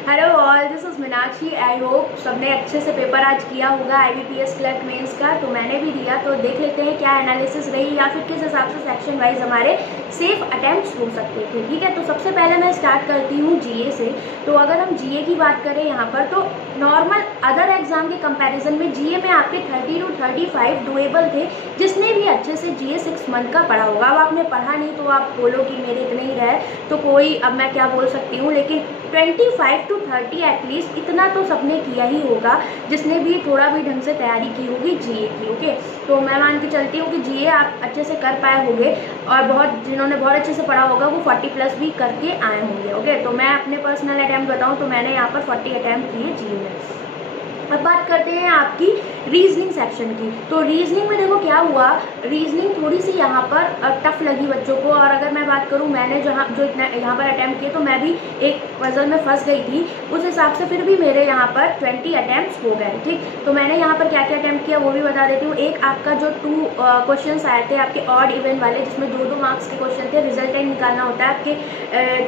Hello all, this is Meenakshi. I hope सबने अच्छे से पेपर आज किया होगा IBPS क्लर्क मेंस का। तो मैंने भी दिया, तो देख लेते हैं क्या एनालिसिस रही या फिर किस हिसाब से सेक्शन वाइज हमारे सेफ अटेम्प्ट्स हो सकते थे। ठीक है, तो सबसे पहले मैं स्टार्ट करती हूँ GA से। तो अगर हम GA की बात करें यहाँ पर, तो नॉर्मल अदर एग्जाम के कंपैरिजन में GA में आपके 30 to 35 डुएबल थे। जिसने भी अच्छे से GA 6 मंथ का पढ़ा होगा, अब आपने पढ़ा नहीं तो आप बोलो कि मेरे इतने ही रहे तो कोई, अब मैं क्या बोल सकती हूँ, लेकिन 25 to 30 एटलीस्ट इतना तो सबने किया ही होगा जिसने भी थोड़ा भी ढंग से तैयारी की होगी GA की। ओके, तो मैं मान के चलती हूँ कि GA आप अच्छे से कर पाए होंगे और बहुत जिन्होंने बहुत अच्छे से पढ़ा होगा वो 40 प्लस भी करके आए होंगे। ओके, तो मैं अपने पर्सनल अटैम्प्ट बताऊँ तो मैंने यहाँ पर 40 अटैम्प्ट किए GA में। अब बात करते हैं आपकी रीजनिंग सेक्शन की। तो रीजनिंग में देखो क्या हुआ, रीजनिंग थोड़ी सी यहाँ पर टफ लगी बच्चों को। और अगर मैं बात करूँ, मैंने जो इतना यहाँ पर अटैम्प्ट किए तो मैं भी एक पजल में फंस गई थी। उस हिसाब से फिर भी मेरे यहाँ पर 20 अटैम्प्ट्स हो गए। ठीक, तो मैंने यहाँ पर क्या क्या अटैम्प्ट किया वो भी बता देती हूँ। एक आपका जो 2 क्वेश्चन आए थे आपके ऑड इवन वाले, जिसमें 2-2 मार्क्स के क्वेश्चन थे। रिजल्टेंट निकालना होता है, आपके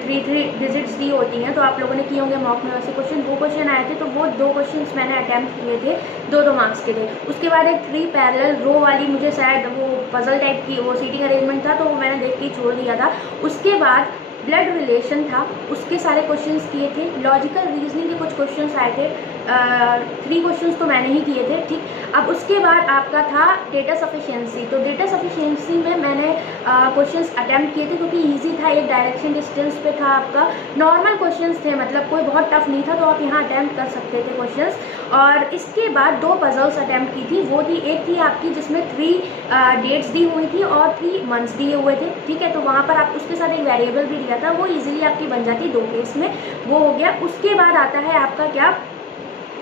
3 डिजिट्स दी होती हैं, तो आप लोगों ने किए होंगे मॉक में वैसे क्वेश्चन। 2 क्वेश्चन आए थे, तो वो 2 क्वेश्चन मैंने अटैम्प्ट किए थे, 2-2 मार्क्स के थे। उसके बाद एक 3 पैरेलल रो वाली, मुझे शायद वो पजल टाइप की वो सीटिंग अरेंजमेंट था, तो वो मैंने देख के छोड़ दिया था। उसके बाद ब्लड रिलेशन था, उसके सारे क्वेश्चंस किए थे। लॉजिकल रीजनिंग के कुछ क्वेश्चंस आए थे, 3 क्वेश्चंस तो मैंने ही किए थे। ठीक, अब उसके बाद आपका था डेटा सफिशिएंसी। तो डेटा सफिशिएंसी में मैंने क्वेश्चंस अटैम्प्ट किए थे क्योंकि इजी था, एक डायरेक्शन डिस्टेंस पे था आपका। नॉर्मल क्वेश्चंस थे, मतलब कोई बहुत टफ नहीं था, तो आप यहाँ अटैम्प्ट कर सकते थे क्वेश्चंस। और इसके बाद 2 पजल्स अटैम्प्ट की थी। वो थी, एक थी आपकी जिसमें 3 डेट्स दी हुई थी और 3 मंथ्स दिए हुए थे। ठीक है, तो वहाँ पर आप उसके साथ एक वेरिएबल भी दिया था, वो इजीली आपकी बन जाती 2 केस में, वो हो गया। उसके बाद आता है आपका क्या,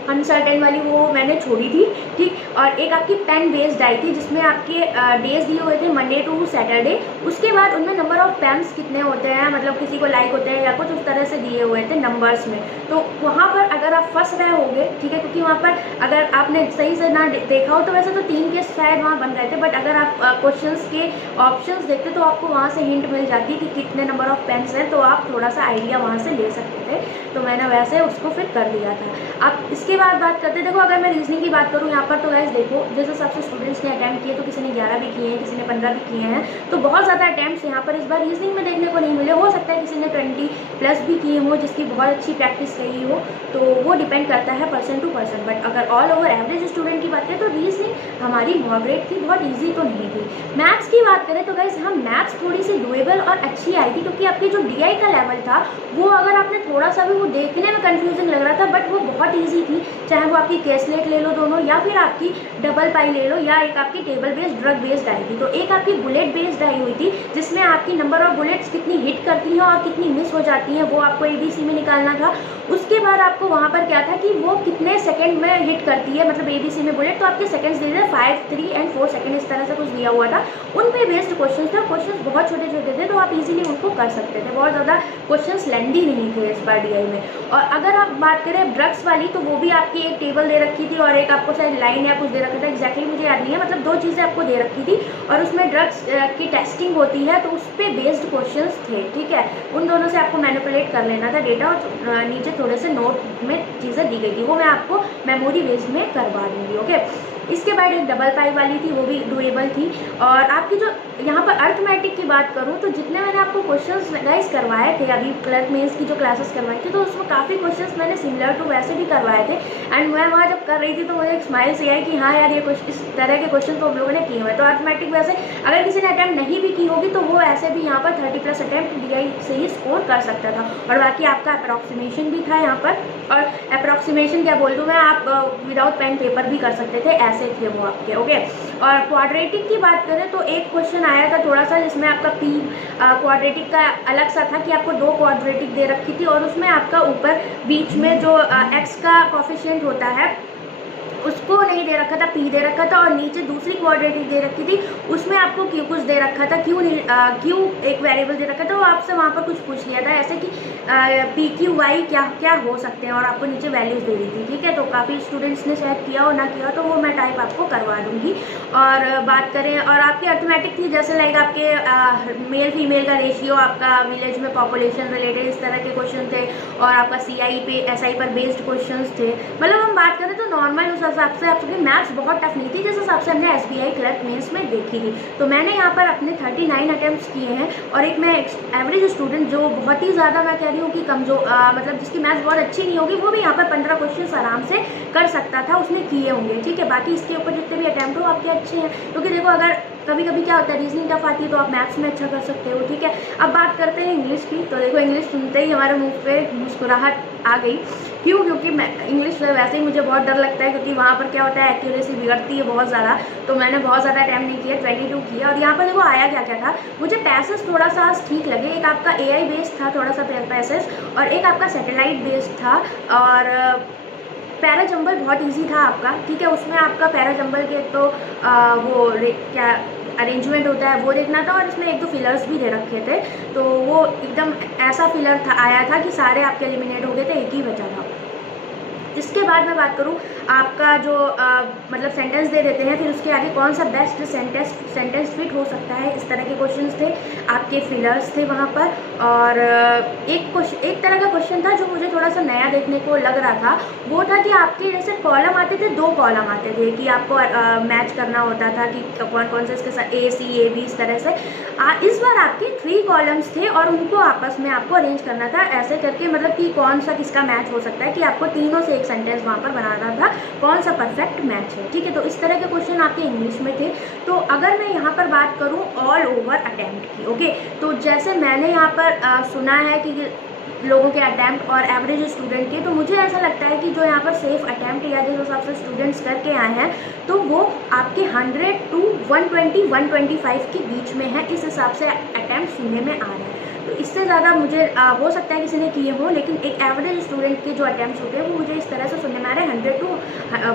अनसर्टेन वाली, वो मैंने छोड़ी थी। ठीक, और एक आपकी पेन बेस्ड आई थी जिसमें आपके डेज दिए हुए थे मंडे टू सैटरडे। उसके बाद उनमें नंबर ऑफ पेन्स कितने होते हैं, मतलब किसी को लाइक होते हैं या कुछ उस तरह से दिए हुए थे नंबर्स में। तो वहाँ पर अगर आप फंस रहे होगे, ठीक है, क्योंकि वहाँ पर अगर आपने सही से ना देखा हो तो वैसे तो 3 के शायद वहाँ बन रहे थे, बट अगर आप क्वेश्चंस के ऑप्शंस देखते तो आपको वहाँ से हिंट मिल जाती कि कितने नंबर ऑफ पेन्स हैं, तो आप थोड़ा सा आइडिया वहाँ से ले सकते थे। तो मैंने वैसे उसको फिर कर दिया था। अब इसके बाद बात करते, देखो अगर मैं रीजनिंग की बात करूँ यहाँ पर, तो गाइस देखो जिस हिसाब से स्टूडेंट्स ने अटैम्प्ट किए, तो किसी ने 11 भी किए हैं, किसी ने 15 भी किए हैं, तो बहुत ज़्यादा अटैम्प्ट्स यहाँ पर इस बार रीजनिंग में देखने को नहीं मिले। हो सकता है किसी ने 20 प्लस भी किए हो, जिसकी बहुत अच्छी प्रैक्टिस रही हो, तो वो डिपेंड करता है पर्सन टू पर्सन। बट अगर ऑल ओवर एवरेज स्टूडेंट की बात करें तो रीजनिंग हमारी मॉडरेट थी, बहुत ईजी तो नहीं थी। मैथ्स की बात करें तो गाइस हम मैथ्स थोड़ी सी डुएबल और अच्छी आई थी, क्योंकि आपकी जो DI का लेवल था वो, अगर आपने थोड़ा सा भी वो देखने में कन्फ्यूजन लग रहा था, बट वो बहुत ईजी थी। चाहे वो आपकी कैसलेट ले लो दोनों, या फिर आपकी डबल पाई ले लो, या एक आपकी table based drug based I थी। तो एक आपकी बुलेट बेस्ड आई हुई थी जिसमें आपकी नंबर ऑफ बुलेट्स कितनी हिट करती हैं और कितनी मिस हो जाती हैं, वो आपको ABC में निकालना था। उसके बाद आपको वहाँ पर क्या था कि वो कितने सेकंड में हिट करती है, मतलब ABC में बुलेट, तो आपके सेकंड्स दिए थे 5, 3 एंड 4 सेकंड, इस तरह से कुछ दिया हुआ था। उन पे बेस्ड क्वेश्चन थे, क्वेश्चन बहुत छोटे छोटे थे, तो आप इजीली उनको कर सकते थे। बहुत ज़्यादा क्वेश्चन लेंदी नहीं थे इस बार DI में। और अगर आप बात करें ड्रग्स वाली, तो वो भी आपकी एक टेबल दे रखी थी और एक आपको शायद लाइन या कुछ दे रखा था, एग्जैक्टली मुझे याद नहीं है, मतलब 2 चीज़ें आपको दे रखी थी और उसमें ड्रग्स की टेस्टिंग होती है, तो उस पर बेस्ड क्वेश्चंस थे। ठीक है, उन दोनों से आपको मैनिपुलेट कर लेना था डेटा, और नीचे थोड़े से नोट में चीज़ें दी गई थी, वो मैं आपको मेमोरी बेस्ड में करवा दूँगी। ओके, इसके बाद एक डबल पाई वाली थी, वो भी डुएबल थी। और आपकी जो यहाँ पर अर्थमेटिक की बात करूँ, तो जितने मैंने आपको क्वेश्चंस गाइस करवाए थे अभी क्लर्क मेंस की जो क्लासेस करवाई थी, तो उसमें काफ़ी क्वेश्चंस मैंने सिमिलर टू वैसे भी करवाए थे। एंड मैं वहाँ जब कर रही थी तो मुझे एक स्माइल से आई कि हाँ यार, ये इस तरह के क्वेश्चन तो हम लोगों ने किए हुए हैं। तो अर्थमेटिक वैसे अगर किसी ने अटैम्प्ट नहीं भी की होगी तो वो ऐसे भी यहाँ पर 30 प्लस अटैम्प्ट DI से ही स्कोर कर सकता था। और बाकी आपका अप्रॉक्सीमेशन भी था यहाँ पर, और अप्रॉक्सीमेशन क्या बोल दूँ मैं, आप विदाउट पेन पेपर भी कर सकते थे, ऐसे थे वो आपके। ओके, और क्वाड्रेटिक की बात करें तो एक क्वेश्चन आया था थोड़ा सा, जिसमें आपका क्वाड्रेटिक का अलग सा था कि आपको 2 क्वाड्रेटिक दे रखी थी और उसमें आपका ऊपर बीच में जो x का कोफिशिएंट होता है उसको नहीं दे रखा था, पी दे रखा था, और नीचे दूसरी क्वाड्रेटिक दे रखी थी, उसमें आपको क्यू कुछ दे रखा था, क्यू नहीं, क्यू एक वेरिएबल दे रखा था। वो आपसे वहाँ पर कुछ पूछ लिया था ऐसे कि पी क्यू वाई क्या क्या हो सकते हैं, और आपको नीचे वैल्यूज़ दे दी थी, ठीक है। तो काफ़ी स्टूडेंट्स ने शायद किया हो ना किया हो, तो वो मैं टाइप आपको करवा दूँगी। और बात करें, और आपकी अर्थमेटिक थी, जैसे लाइक आपके मेल फीमेल का रेशियो, आपका विलेज में पॉपुलेशन रिलेटेड इस तरह के क्वेश्चन थे, और आपका CI पे SI पर बेस्ड क्वेश्चन थे। मतलब हम बात करें तो नॉर्मल उस हिसाब से आपकी मैथ्स बहुत टफ नहीं थी, जिस हिसाब से हमने SBI क्लर्क मेंस में देखी थी। तो मैंने यहाँ पर अपने 39 अटैम्प्ट्स किए हैं, और एक मैं एवरेज स्टूडेंट जो बहुत ही ज़्यादा मैं कह रही हूँ कि कमजोर, मतलब जिसकी मैथ्स बहुत अच्छी नहीं होगी, वो भी यहाँ पर 15 क्वेश्चन आराम से कर सकता था, उसने किए होंगे, ठीक है। बाकी इसके ऊपर जितने भी अटैम्प्ट हो आपके अच्छे हैं, क्योंकि देखो अगर कभी कभी क्या होता है रीजनिंग टफ आती है तो आप मैथ्स में अच्छा कर सकते हो, ठीक है। अब बात करते हैं इंग्लिश की। तो देखो इंग्लिश सुनते ही हमारे मुंह पे मुस्कुराहट आ गई, क्यों? क्योंकि मैं इंग्लिश में वैसे ही मुझे बहुत डर लगता है, क्योंकि वहाँ पर क्या होता है एक्यूरेसी बिगड़ती है बहुत ज़्यादा। तो मैंने बहुत ज़्यादा अटैम्प्ट नहीं किया, 22 किया। और यहाँ पर देखो आया क्या क्या था, मुझे पैसेज थोड़ा सा ठीक लगे। एक आपका AI बेस्ड था थोड़ा सा पैसेज, और एक आपका सैटेलाइट बेस्ड था, और पैराजंबल बहुत इजी था आपका, ठीक है। उसमें आपका पैराजंबल के तो क्या अरेंजमेंट होता है वो देखना था, और इसमें 1-2 फिलर्स भी दे रखे थे। तो वो एकदम ऐसा फिलर था आया था कि सारे आपके एलिमिनेट हो गए थे, एक ही बचा था। इसके बाद मैं बात करूँ आपका जो मतलब सेंटेंस दे देते हैं, फिर उसके आगे कौन सा बेस्ट सेंटेंस फिट हो सकता है, इस तरह के क्वेश्चंस थे, आपके फिलर्स थे वहाँ पर। और एक तरह का क्वेश्चन था जो मुझे थोड़ा सा नया देखने को लग रहा था, वो था कि आपके जैसे कॉलम आते थे, 2 कॉलम आते थे कि आपको मैच करना होता था कि कौन कौन से इसके साथ A C A B इस तरह से। इस बार आपके 3 कॉलम्स थे, और उनको आपस में आपको अरेंज करना था ऐसे करके, मतलब कि कौन सा किसका मैच हो सकता है, कि आपको तीनों से एक सेंटेंस वहाँ पर बनाना था, कौन सा परफेक्ट मैच है, ठीक है। तो इस तरह के क्वेश्चन आपके इंग्लिश में थे। तो अगर मैं यहाँ पर बात करूँ ऑल ओवर अटैम्प्ट की, ओके, तो जैसे मैंने यहाँ पर सुना है कि लोगों के अटैम्प्ट और एवरेज स्टूडेंट के, तो मुझे ऐसा लगता है कि जो यहाँ पर सेफ अटैम्प्ट या जिस हिसाब से स्टूडेंट्स करके आए हैं, तो वो आपके 100 to 120 125 के बीच में है, इस हिसाब से अटैम्प्ट सुनने में आ रहे हैं। तो इससे ज़्यादा मुझे हो सकता है किसी ने किए हो, लेकिन एक एवरेज स्टूडेंट के जो अटैम्प्ट्स होते हैं वो मुझे इस तरह से सुनने में आ रहे हैं 100 to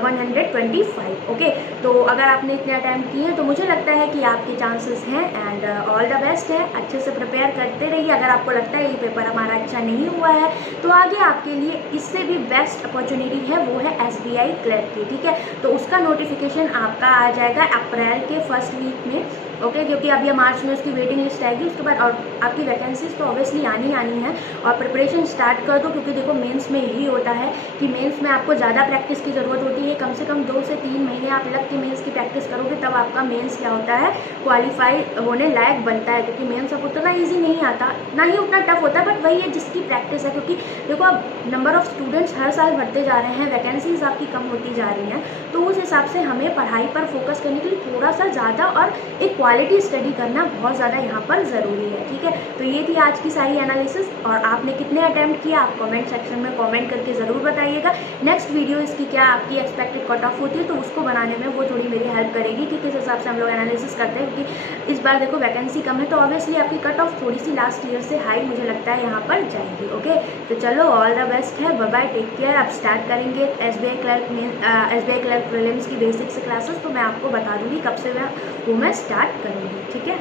125, ओके। तो अगर आपने इतने अटैम्प्ट किए हैं तो मुझे लगता है कि आपके चांसेस हैं, एंड ऑल द बेस्ट है। अच्छे से प्रिपेयर करते रहिए। अगर आपको लगता है ये पेपर हमारा अच्छा नहीं हुआ है, तो आगे आपके लिए इससे भी बेस्ट अपॉर्चुनिटी है, वो है SBI क्लर्क की, ठीक है। तो उसका नोटिफिकेशन आपका आ जाएगा अप्रैल के फर्स्ट वीक में, ओके, क्योंकि अभी मार्च में उसकी वेटिंग लिस्ट आएगी, उसके बाद और आपकी वैकेंसीज तो ऑब्वियसली आनी है। और प्रिपरेशन स्टार्ट कर दो, क्योंकि देखो मेंस में यही होता है कि मेंस में आपको ज़्यादा प्रैक्टिस की ज़रूरत होती है। कम से कम 2 से 3 महीने आप लग के मेंस की प्रैक्टिस करोगे, तब आपका मेंस क्या होता है, क्वालिफाई होने लायक बनता है। क्योंकि मेंस अब उतना ईजी नहीं आता, ना ही उतना टफ होता है, बट वही है जिसकी प्रैक्टिस है। क्योंकि देखो अब नंबर ऑफ़ स्टूडेंट्स हर साल बढ़ते जा रहे हैं, वैकेंसीज आपकी कम होती जा रही हैं, तो उस हिसाब से हमें पढ़ाई पर फोकस करने के लिए थोड़ा सा ज़्यादा और एक क्वालिटी स्टडी करना बहुत ज़्यादा यहाँ पर ज़रूरी है, ठीक है। तो ये थी आज की सारी एनालिसिस, और आपने कितने अटैम्प्ट किया आप कमेंट सेक्शन में कमेंट करके ज़रूर बताइएगा। नेक्स्ट वीडियो इसकी क्या आपकी एक्सपेक्टेड कट ऑफ होती है, तो उसको बनाने में वो थोड़ी मेरी हेल्प करेगी कि किस हिसाब से हम लोग एनालिसिस करते हैं। क्योंकि इस बार देखो वैकेंसी कम है, तो ऑब्वियसली आपकी कट ऑफ थोड़ी सी लास्ट ईयर से हाई मुझे लगता है यहाँ पर जाएगी, ओके। तो चलो ऑल द बेस्ट है, बाय बाय, टेक केयर। आप स्टार्ट करेंगे SBI क्लर्क प्रीलिम्स की बेसिक्स क्लासेस, तो मैं आपको बता दूँगी कब से वो मैं स्टार्ट करूँगी, ठीक है।